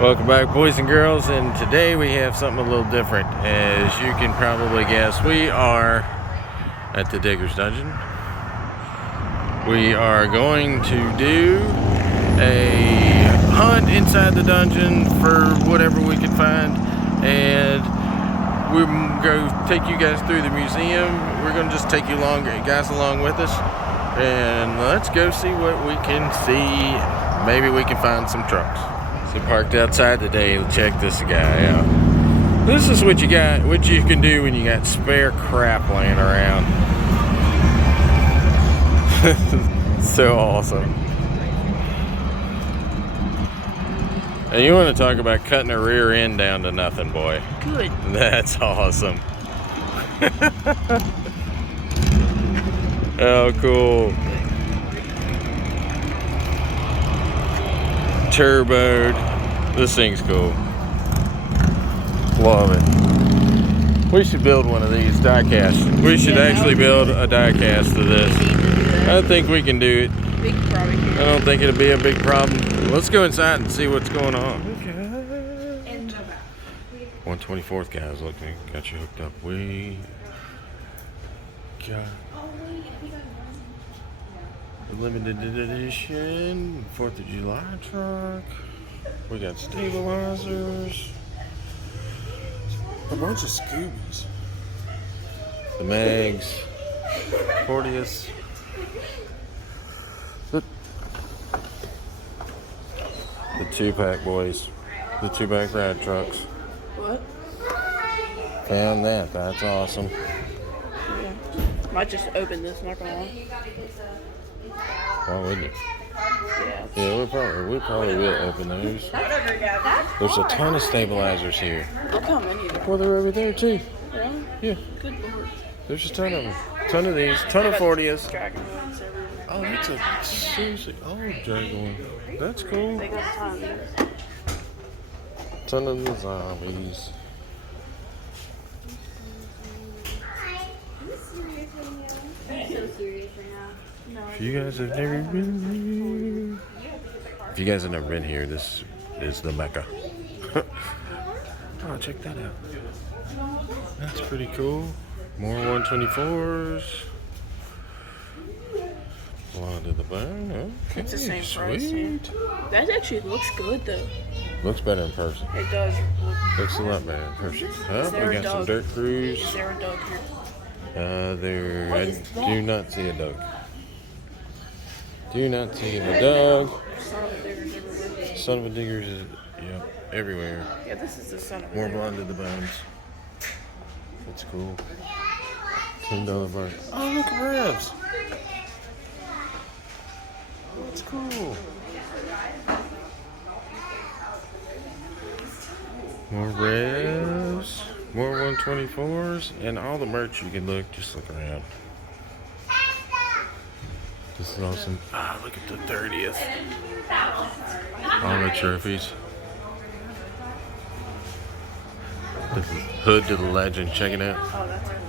Welcome back, boys and girls, and today we have something a little different. As you can probably guess, we are at the Digger's Dungeon. We are going to do a hunt inside the dungeon for whatever we can find, and we're going to take you guys through the museum. We're going to just take you guys along with us, and let's go see what we can see. Maybe we can find some trucks. So parked outside today to check this guy out. This is what you can do when you got spare crap laying around. So awesome. And you want to talk about cutting a rear end down to nothing, boy. Good. That's awesome. Oh, cool. Turboed. This thing's cool. Love it. We should build one of these diecasts. We should actually build a diecast of this. I think we can do it. I don't think it'll be a big problem. Let's go inside and see what's going on. Okay. 124th guys, looking, got you hooked up. We got a limited edition 4th of July truck. We got stabilizers, a bunch of Scoobies, the mags, 40s, the 2-pack boys, the 2-pack rad trucks. What? Found that. That's awesome. Yeah. Might just open this, not gonna lie. Why wouldn't it? Yeah. Yeah, we probably will open those. There's a ton of stabilizers here. Look how many there are. Well, they're over there too. Really? Yeah. Good lord. There's a ton of them. Ton of these. Ton of 40s. Dragon ones everywhere. Oh, that's a seriously old dragon one. That's cool. They got a ton of these. Ton of the zombies. If you guys have never been here, this is the Mecca. Oh, check that out. That's pretty cool. More 124s. Blood to the bone. Okay, It's the same price. sweet. That actually looks good though. Looks better in person. It does. Looks a lot better in person. Oh, there we a got some dog? dirt crews. Is there a dog here? I do not see a dog. Do not see a dog. Son of a digger's is, everywhere. Yeah, this is the son of a More digger. blood to the bones. That's cool. $10 bar. Oh, look, revs. That's cool. More revs. More 124s. And all the merch you can just look around. This is awesome. Ah, look at the 30th. All the trophies. This is Hood to the Legend. Check it out. Oh, that's cool.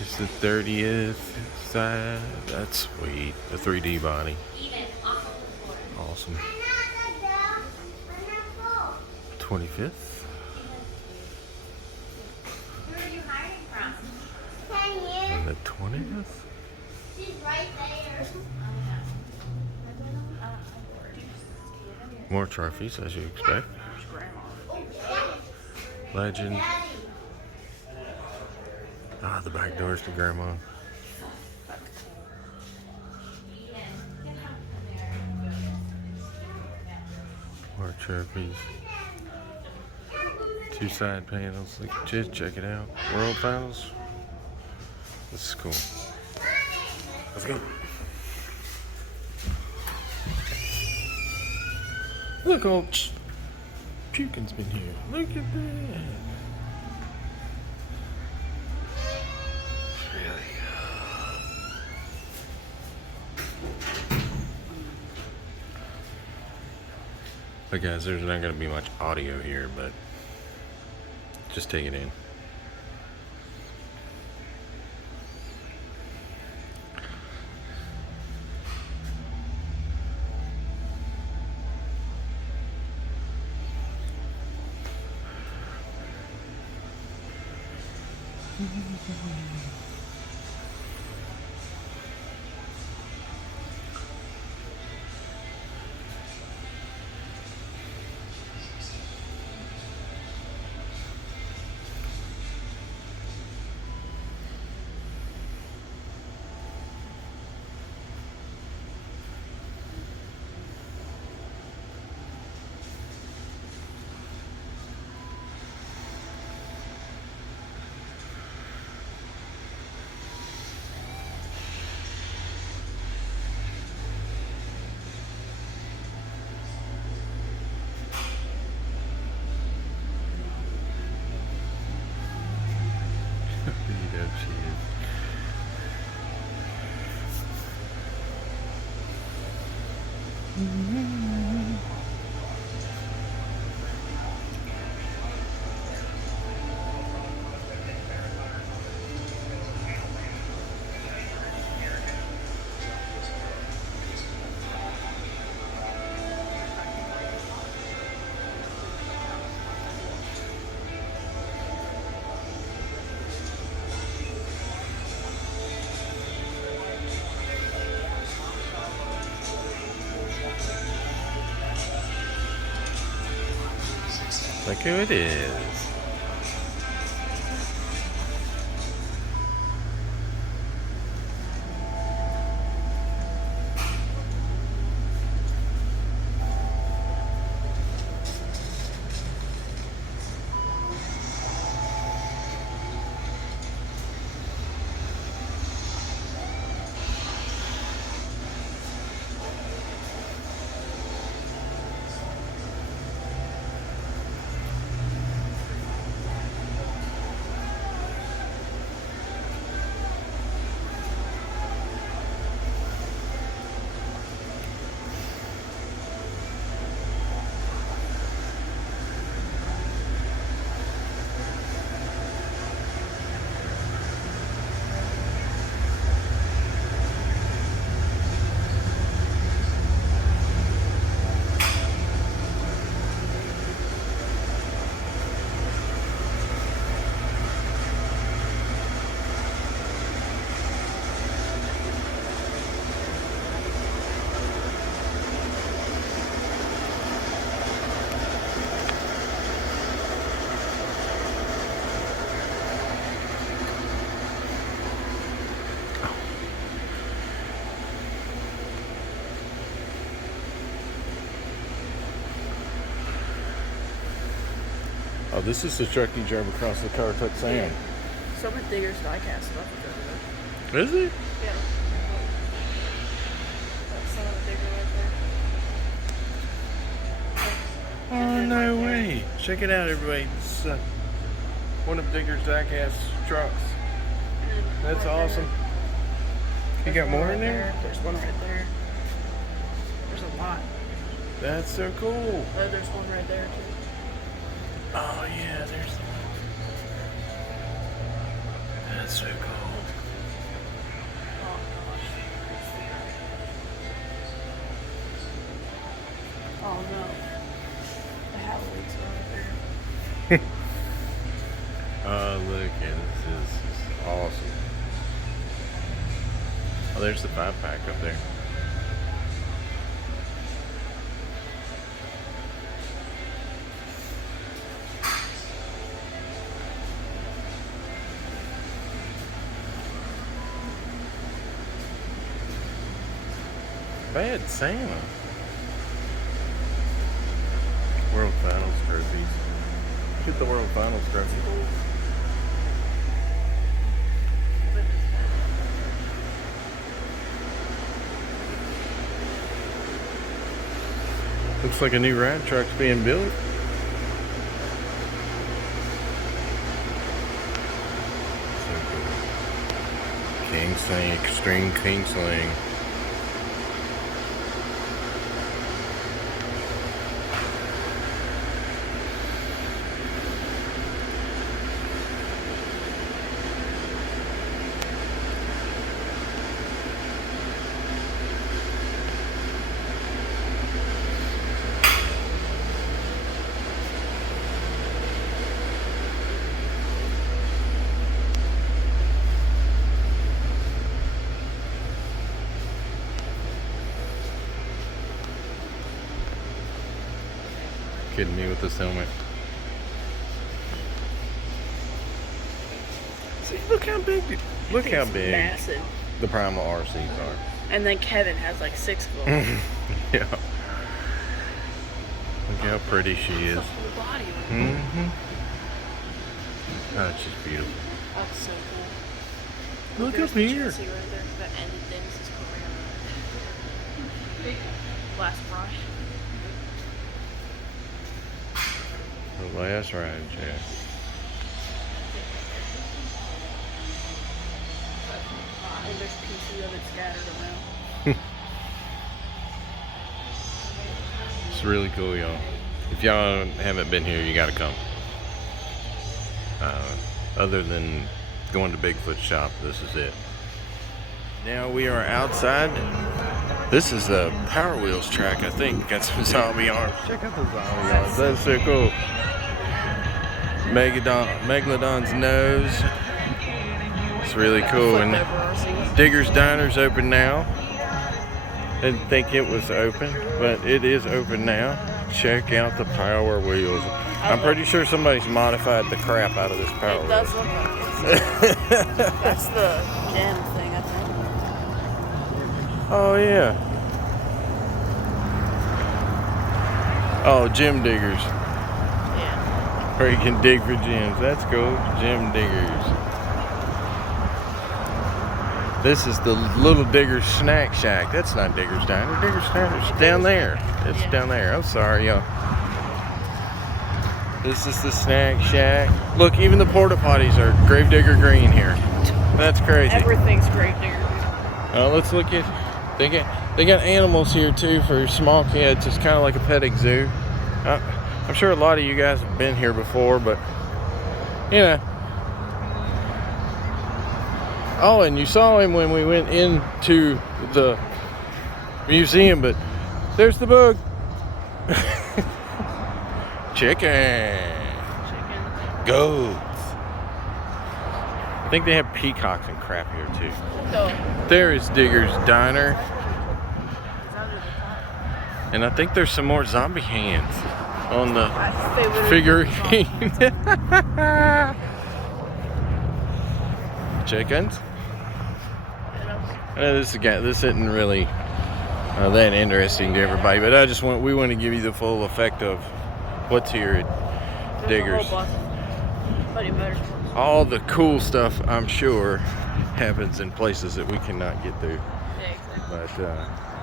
It's the 30th side. That's sweet. The 3D body. Awesome. 25th. And the 20th. More trophies, as you expect. Legend. Ah, the back doors to Grandma. More trophies. 2 side panels. Just check it out. World panels. This is cool. Let's go. Look, old Pukin's been here. Look at that. But guys, there's not going to be much audio here, but just take it in. Look who it is. Oh, this is the truck you drove across the car took Sam. Yeah. Some of Digger's Diecast stuff is over Is it? there. Yeah. That's some of the Digger right there. Oh, no way. Check it out, everybody. It's one of Digger's Diecast trucks. That's awesome. You got more in there? There's one right there. There's a lot. That's so cool. Oh, there's one right there too. Oh, yeah, there's the one. That's so cool. Oh gosh. Oh no. The Halloween's right there. Oh, look, yeah, this is awesome. Oh, there's the 5-pack up there. Bad Santa. World Finals trophies. Get the World Finals trophy. Looks like a new ride truck's being built. So cool. King Sling, Extreme King Sling. Kidding me with this helmet. See, look how big. Look how big Massive. the Primal RCs are. And then Kevin has like 6 of them. Yeah. Look how pretty she is. The whole body. Mm-hmm. Oh, it's just beautiful. That's so cool. Look There's up the here. chassis right there. The ended things is coming out. Last brush. The last ride, yeah. And there's pieces of it scattered around. It's really cool, y'all. If y'all haven't been here, you gotta come. Other than going to Bigfoot shop, this is it. Now we are outside. This is a Power Wheels track, I think. Got some zombie arms. Check out the zombie arms. That's so cool. Megalodon's nose. It's really cool. And Digger's Diner's open now. Didn't think it was open, but it is open now. Check out the Power Wheels. I'm pretty sure somebody's modified the crap out of this Power Wheel. It does look like it. That's the gem thing, I think. Oh, yeah. Oh, gem diggers. Yeah. Where you can dig for gems. That's cool. Gem diggers. This is the Little Digger's Snack Shack. That's not Digger's Diner. Digger's Diner's down there. It's down there. I'm sorry, y'all. This is the Snack Shack. Look, even the porta potties are Gravedigger green here. That's crazy. Everything's Gravedigger. Let's look at. They got animals here too for small kids. It's kind of like a petting zoo. I'm sure a lot of you guys have been here before, but you know. Oh, and you saw him when we went into the museum, but there's the bug. Chicken. Goats. I think they have peacocks and crap here too. There is Digger's Diner. And I think there's some more zombie hands on the figurine. Chickens. This isn't really that interesting to everybody, but we want to give you the full effect of what's here at Digger's. All the cool stuff, I'm sure, happens in places that we cannot get through. Yeah, exactly. But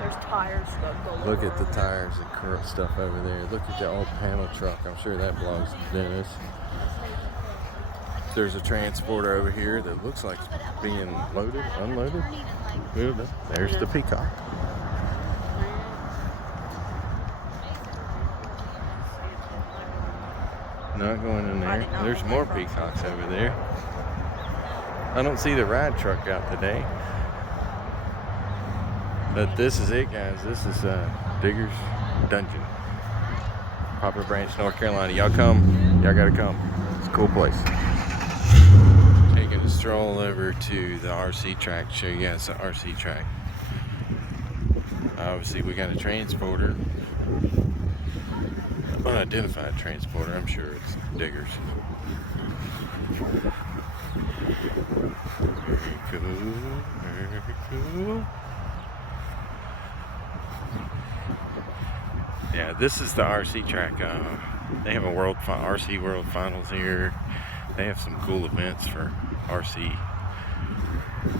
there's tires that go look at the tires and current stuff over there. Look at the old panel truck. I'm sure that belongs to Dennis. There's a transporter over here that looks like it's being loaded, unloaded. There's the peacock. Not going in there. There's more peacocks over there. I don't see the ride truck out today. But this is it, guys. This is Digger's Dungeon. Poplar Branch, North Carolina. Y'all come. Y'all gotta come. It's a cool place. Taking a stroll over to the RC track to show you guys the RC track. Obviously, we got a transporter. Unidentified transporter. I'm sure it's Digger's. Very cool. Very cool. Yeah, this is the RC track. They have a RC World Finals here. They have some cool events for RC,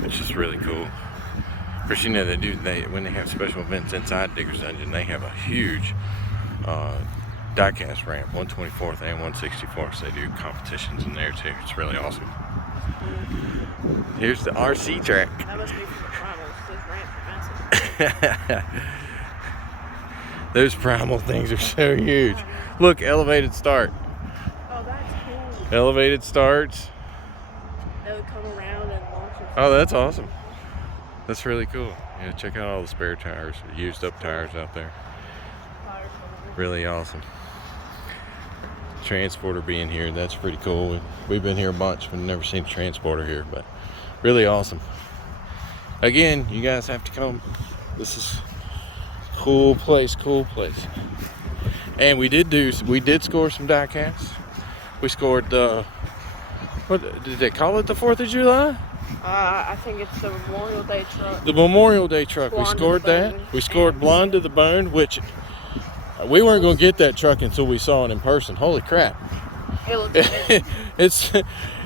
which is really cool. Of course, you know when they have special events inside Digger's Dungeon, they have a huge diecast ramp, 124th and 164th. So they do competitions in there too. It's really awesome. Here's the RC track. That must be from the finals. Those ramps are massive. Those primal things are so huge. Look, elevated start. Oh, that's cool. Elevated starts. They'll come around and launch it. Oh, that's awesome. That's really cool. Yeah, check out all the spare tires, used up tires out there. Really awesome. Transporter being here, that's pretty cool. We've been here a bunch. We've never seen a transporter here, but really awesome. Again, you guys have to come. This is cool place. And we did score some diecasts. We scored what did they call it, the 4th of July? I think it's the Memorial Day truck. The Memorial Day truck. We scored that. We scored Blonde to the Bone, which we weren't going to get that truck until we saw it in person. Holy crap. It looks amazing.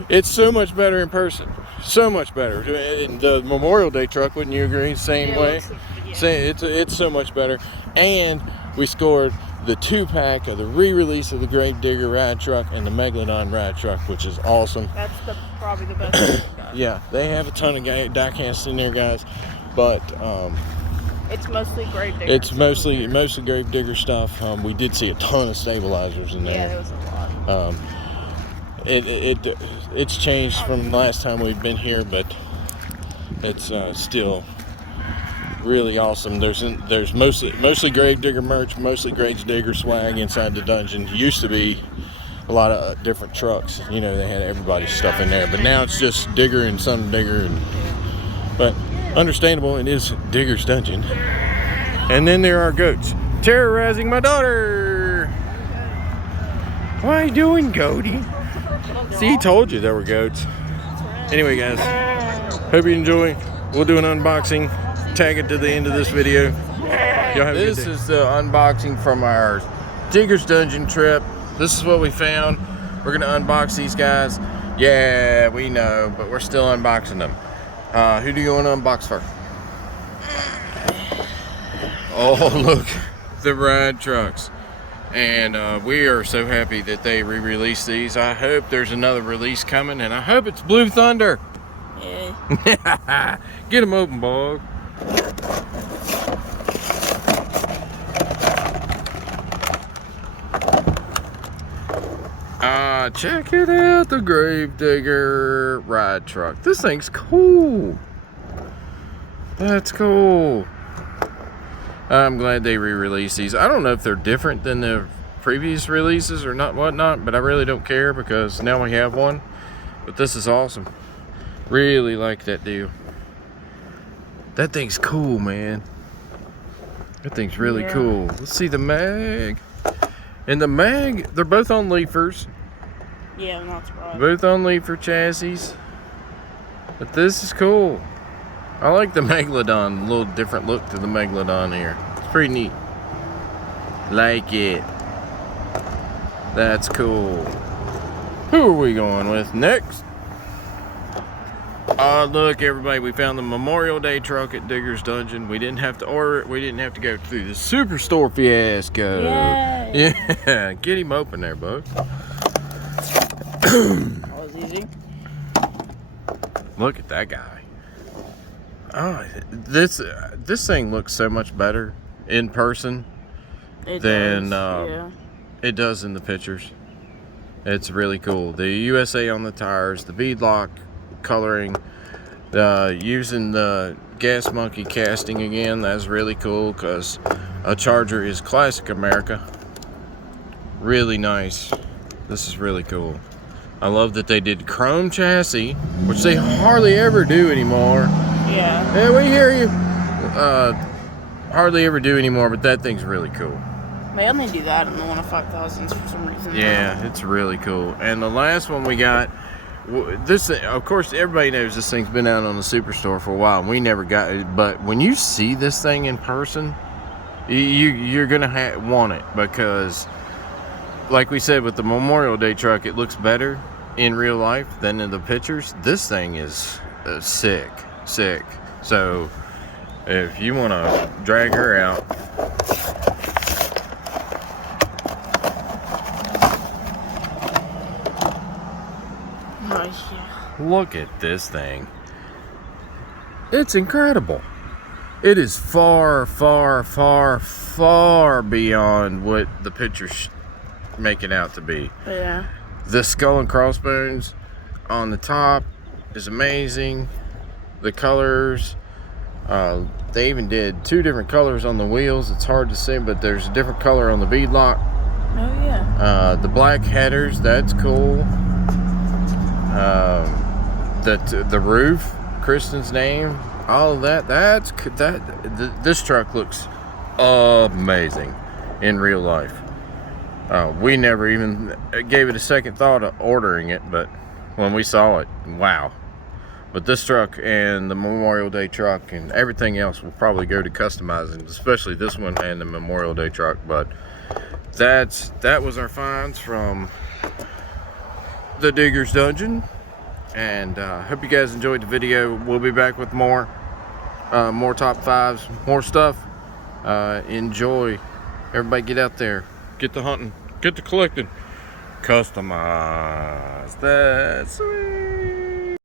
It's so much better in person. So much better. The Memorial Day truck, wouldn't you agree? Same way. It's so much better. And we scored the 2-pack of the re-release of the Gravedigger ride truck and the Megalodon ride truck, which is awesome. That's probably the best. Guys. Yeah, they have a ton of diecasts in there, guys. But It's mostly grave digger. It's mostly grave digger stuff. We did see a ton of stabilizers in there. Yeah, there was a lot. It's changed from the last time we'd been here, but it's still really awesome. There's mostly grave digger merch, mostly grave digger swag inside the dungeon. Used to be a lot of different trucks. You know, they had everybody's stuff in there, but now it's just digger and son of digger. But understandable, it is Digger's Dungeon. And then there are goats terrorizing my daughter. What are you doing, goaty? See, he told you there were goats. Anyway, guys, hope you enjoy. We'll do an unboxing. Tag it to the end of this video. Y'all have this is the unboxing from our Digger's Dungeon trip. This is what we found. We're gonna unbox these guys. Yeah, we know, but we're still unboxing them. Who do you want to unbox first? Oh, look, the ride trucks. And we are so happy that they re-released these. I hope there's another release coming, and I hope it's Blue Thunder. Yeah. Get them open, Bog. Check it out, the Gravedigger ride truck. This thing's cool. That's cool. I'm glad they re-released these. I don't know if they're different than the previous releases or not, whatnot, but I really don't care because now we have one. But this is awesome. Really like that deal. That thing's cool, man. That thing's really cool. Let's see the mag. And the mag, they're both on leafers. Yeah, I'm not surprised. Both on leafer chassis. But this is cool. I like the Megalodon. A little different look to the Megalodon here. It's pretty neat. Like it. That's cool. Who are we going with next? Look, everybody, we found the Memorial Day truck at Digger's Dungeon. We didn't have to order it. We didn't have to go through the Superstore fiasco. Yay. Yeah, get him open there, bud. That was easy. Look at that guy. Oh, this thing looks so much better in person than it does in the pictures. It's really cool. The USA on the tires, the beadlock coloring, using the Gas Monkey casting again. That's really cool because a Charger is classic America. Really nice. This is really cool. I love that they did chrome chassis, which they hardly ever do anymore. Yeah. Yeah, we hear you. Hardly ever do anymore, but that thing's really cool. They only do that in the 1 of 5,000s for some reason. Yeah, it's really cool. And the last one we got, this, of course, everybody knows this thing's been out on the Superstore for a while, and we never got it. But when you see this thing in person, you're gonna want it because, like we said with the Memorial Day truck, it looks better in real life than in the pictures. This thing is sick. So if you want to drag her out, Nice, yeah. look at this thing. It's incredible. It is far beyond what the pictures make it out to be. Yeah. The skull and crossbones on the top is amazing. The colors, they even did 2 different colors on the wheels. It's hard to see, but there's a different color on the beadlock. Oh yeah. The black headers, that's cool. The roof, Kristen's name, all of that. This truck looks amazing in real life. We never even gave it a second thought of ordering it, but when we saw it, wow. But this truck and the Memorial Day truck and everything else will probably go to customizing, especially this one and the Memorial Day truck. But that was our finds from the Digger's Dungeon. And hope you guys enjoyed the video. We'll be back with more top 5s, more stuff. Enjoy. Everybody get out there. Get the hunting. Get the collecting. Customize. That's sweet.